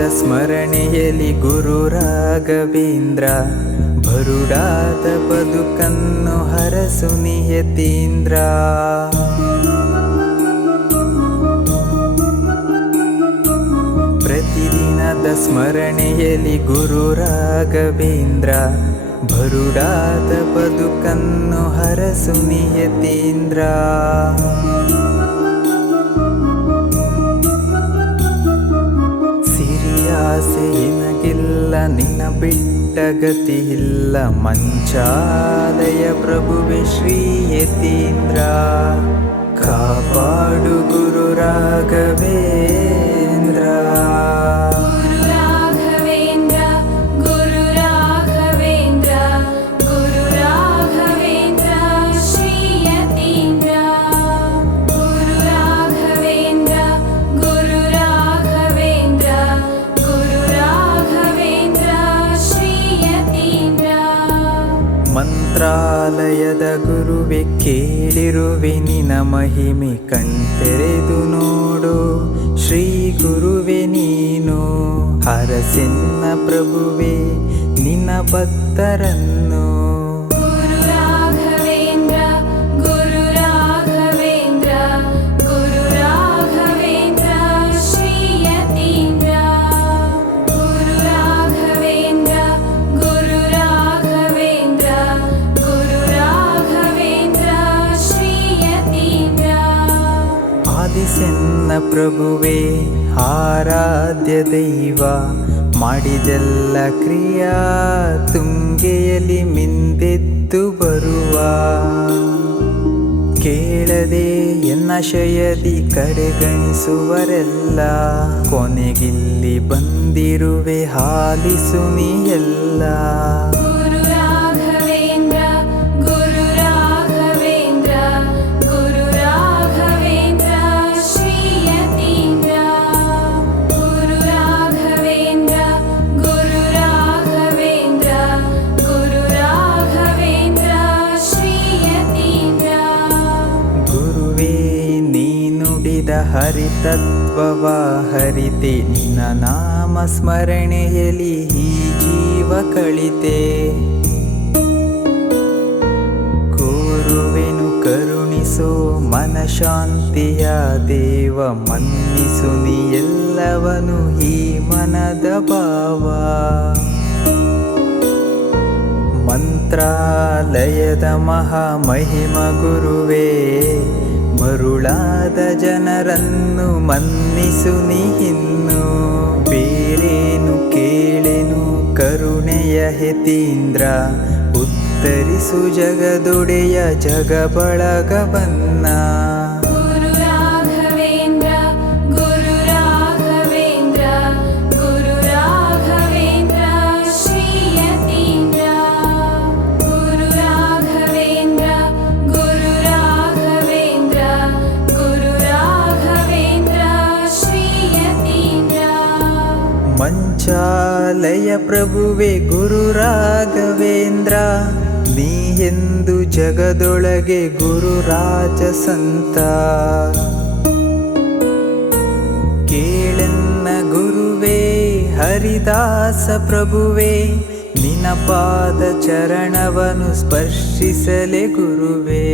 ಸ್ಮರಣೆಯಲ್ಲಿ ಗುರು ರಾಘವೇಂದ್ರ, ಬರುಡಾದ ಬದುಕನ್ನು ಹರಸು ನಿಯತೀಂದ್ರ. ಪ್ರತಿದಿನದ ಸ್ಮರಣೆಯಲ್ಲಿ ಗುರು ರಾಘವೇಂದ್ರ, ಬರುಡಾದ ಬದುಕನ್ನು ಹರಸು ನಿಯತೀಂದ್ರ. ನಿನಗಿಲ್ಲ ನಿನ ಬಿಟ್ಟ ಗತಿ ಇಲ್ಲ. ಮಂಚಾಲಯ ಪ್ರಭುವೆ ಶ್ರೀ ಯತೀಂದ್ರ. ಕಾಪಾಡು ಗುರು ರಾಘವೇಂದ್ರ ಮಂತ್ರಾಲಯದ ಗುರುವೆ ಕೇಳಿರುವೆ ನಿನ ಮಹಿಮೆ ಕಣ್ತೆರೆದು ನೋಡು. ಶ್ರೀ ಗುರುವೆ ನೀನು ಹರಸಿನ್ನ ಪ್ರಭುವೆ ನಿನ್ನ ಭಕ್ತರನ್ನು ಆದಿಸೆನ್ನ ಪ್ರಭುವೆ, ಆರಾಧ್ಯ ದೈವ, ಮಾಡಿದೆಲ್ಲ ಕ್ರಿಯಾ ತುಂಗೆಯಲ್ಲಿ ಮಿಂದೆದ್ದು ಬರುವ. ಕೇಳದೆ ಎನ್ನಶಯದಿ ಕಡೆಗಣಿಸುವರೆಲ್ಲ, ಕೊನೆಗಿಲ್ಲಿ ಬಂದಿರುವೆ ಹಾಲಿಸು ಹರಿತತ್ವವ ಹರಿತೆ. ನಿನ್ನ ನಾಮ ಸ್ಮರಣೆಯಲ್ಲಿ ಈ ಜೀವ ಕಳಿತೆ. ಕೋರುವೆನು ಕರುಣಿಸೋ ಮನಶಾಂತಿಯ ದೇವ, ಮನ್ನಿಸು ನೀ ಎಲ್ಲವನು ಈ ಮನದ ಭಾವ. ಮಂತ್ರಾಲಯದ ಮಹಾಮಹಿಮ ಗುರುವೇ ಮರುಳಾದ ಜನರನ್ನು ಮನ್ನಿಸು ನೀ ಇನ್ನು. ಬೇರೇನು ಕೇಳೆನು ಕರುಣೆಯ ಹೆತೀಂದ್ರ. ಉತ್ತರಿಸು ಜಗದೊಡೆಯ ಜಗ ಬಳಗವನ್ನ ಮಂಚಾಲಯ ಪ್ರಭುವೆ ಗುರು ರಾಘವೇಂದ್ರ, ನೀ ಎಂದು ಜಗದೊಳಗೆ ಗುರು ರಾಜ ಸಂತ ಕೇಳೆನ್ನ ಗುರುವೇ, ಹರಿದಾಸ ಪ್ರಭುವೇ ನಿನ ಪಾದ ಚರಣವನು ಸ್ಪರ್ಶಿಸಲೆ ಗುರುವೇ.